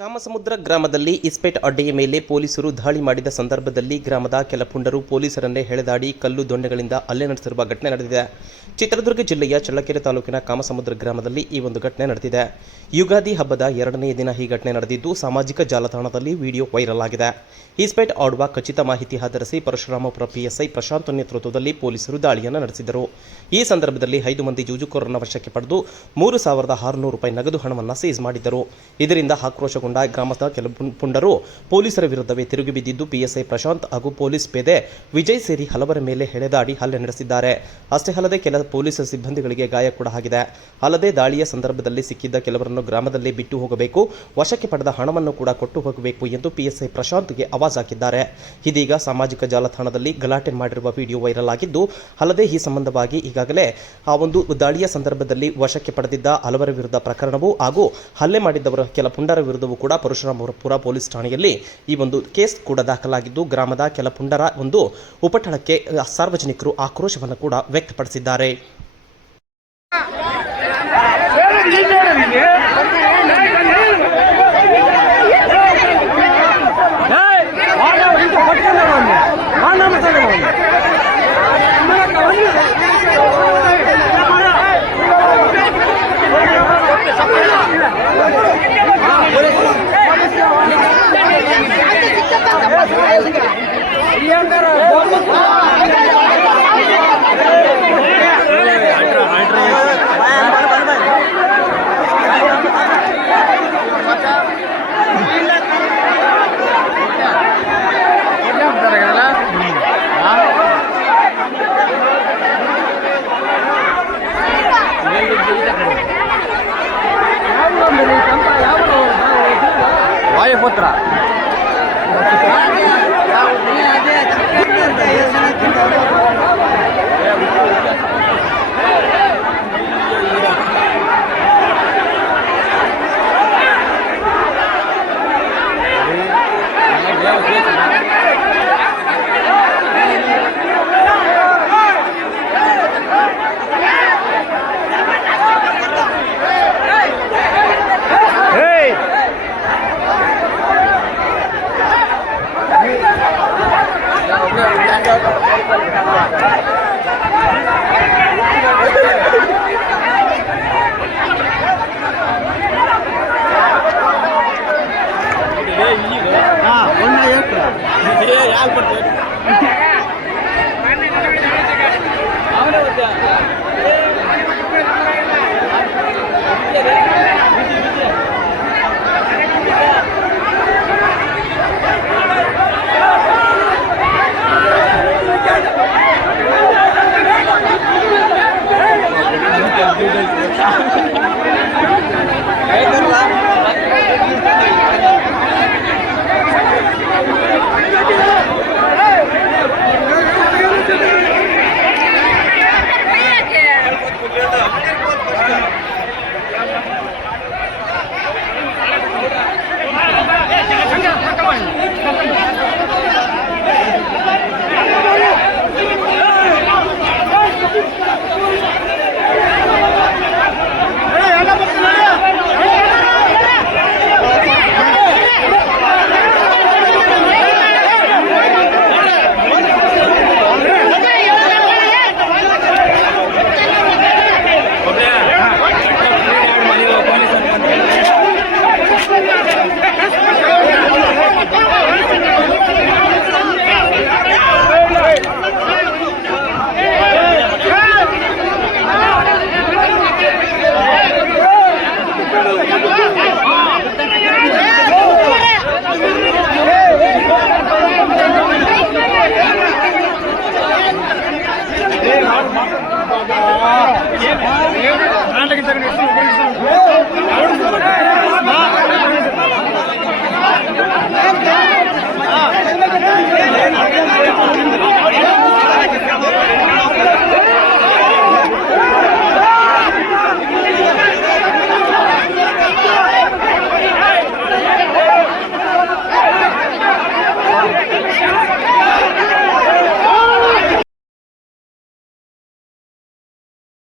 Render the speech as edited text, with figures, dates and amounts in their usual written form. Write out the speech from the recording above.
ಕಾಮಸಮುದ್ರ ಗ್ರಾಮದಲ್ಲಿ ಇಸ್ಪೇಟ್ ಅಡ್ಡೆಯ ಮೇಲೆ ಪೊಲೀಸರು ದಾಳಿ ಮಾಡಿದ ಸಂದರ್ಭದಲ್ಲಿ ಗ್ರಾಮದ ಕೆಲ ಪುಂಡರು ಪೊಲೀಸರನ್ನೇ ಎಳೆದಾಡಿ ಕಲ್ಲು ದೊಣ್ಣೆಗಳಿಂದ ಹಲ್ಲೆ ನಡೆಸಿರುವ ಘಟನೆ ನಡೆದಿದೆ. ಚಿತ್ರದುರ್ಗ ಜಿಲ್ಲೆಯ ಚಳ್ಳಕೆರೆ ತಾಲೂಕಿನ ಕಾಮಸಮುದ್ರ ಗ್ರಾಮದಲ್ಲಿ ಈ ಒಂದು ಘಟನೆ ನಡೆದಿದೆ. ಯುಗಾದಿ ಹಬ್ಬದ 2ನೇ ದಿನ ಈ ಘಟನೆ ನಡೆದಿದ್ದು ಸಾಮಾಜಿಕ ಜಾಲತಾಣದಲ್ಲಿ ವಿಡಿಯೋ ವೈರಲ್ ಆಗಿದೆ. ಇಸ್ಪೇಟ್ ಆಡುವ ಖಚಿತ ಮಾಹಿತಿ ಆಧರಿಸಿ ಪರಶುರಾಮಪುರ ಪಿಎಸ್ಐ ಪ್ರಶಾಂತ್ ನೇತೃತ್ವದಲ್ಲಿ ಪೊಲೀಸರು ದಾಳಿಯನ್ನು ನಡೆಸಿದರು. ಈ ಸಂದರ್ಭದಲ್ಲಿ 5 ಮಂದಿ ಜೂಜುಕೋರರನ್ನು ವಶಕ್ಕೆ ಪಡೆದು 3,600 ರೂಪಾಯಿ ನಗದು ಹಣವನ್ನು ಸೀಸ್ ಮಾಡಿದ್ದರು. ಇದರಿಂದ ಆಕ್ರೋಶಗೊಂಡ ಗ್ರಾಮದ ಕೆಲವು ಪುಂಡರು ಪೊಲೀಸರ ವಿರುದ್ಧವೇ ತಿರುಗಿ ಬಿದ್ದಿದ್ದು ಪಿಎಸ್ಐ ಪ್ರಶಾಂತ್ ಹಾಗೂ ಪೊಲೀಸ್ ಪೇದೆ ವಿಜಯ್ ಸೇರಿ ಹಲವರ ಮೇಲೆ ಎಳೆದಾಡಿ ಹಲ್ಲೆ ನಡೆಸಿದ್ದಾರೆ. ಅಷ್ಟೇ ಅಲ್ಲದೆ ಕೆಲ ಪೊಲೀಸ್ ಸಿಬ್ಬಂದಿಗಳಿಗೆ ಗಾಯ ಕೂಡ ಆಗಿದೆ. ಅಲ್ಲದೆ ದಾಳಿಯ ಸಂದರ್ಭದಲ್ಲಿ ಸಿಕ್ಕಿದ್ದ ಕೆಲವರನ್ನು ಗ್ರಾಮದಲ್ಲೇ ಬಿಟ್ಟು ಹೋಗಬೇಕು, ವಶಕ್ಕೆ ಪಡೆದ ಹಣವನ್ನು ಕೂಡ ಕೊಟ್ಟು ಹೋಗಬೇಕು ಎಂದು ಪಿಎಸ್ಐ ಪ್ರಶಾಂತ್ಗೆ ಆವಾಜ್ ಹಾಕಿದ್ದಾರೆ. ಇದೀಗ ಸಾಮಾಜಿಕ ಜಾಲತಾಣದಲ್ಲಿ ಗಲಾಟೆ ಮಾಡಿರುವ ವಿಡಿಯೋ ವೈರಲ್ ಆಗಿದ್ದು, ಅಲ್ಲದೆ ಈ ಸಂಬಂಧವಾಗಿ ಈಗಾಗಲೇ ಆ ಒಂದು ದಾಳಿಯ ಸಂದರ್ಭದಲ್ಲಿ ವಶಕ್ಕೆ ಪಡೆದಿದ್ದ ಹಲವರ ವಿರುದ್ಧ ಪ್ರಕರಣವು ಹಾಗೂ ಹಲ್ಲೆ ಮಾಡಿದ್ದವರ ಕೆಲ ಪುಂಡರ ವಿರುದ್ಧವೂ ಕೂಡ ಪರಶುರಾಮಪುರ ಪೊಲೀಸ್ ಠಾಣೆಯಲ್ಲಿ ಈ ಒಂದು ಕೇಸ್ ಕೂಡ ದಾಖಲಾಗಿದ್ದು, ಗ್ರಾಮದ ಕೆಲ ಪುಂಡರ ಒಂದು ಉಪಟಳಕ್ಕೆ ಸಾರ್ವಜನಿಕರು ಆಕ್ರೋಶವನ್ನು ಕೂಡ ವ್ಯಕ್ತಪಡಿಸಿದ್ದಾರೆ. ವಾಯುಪುತ್ರ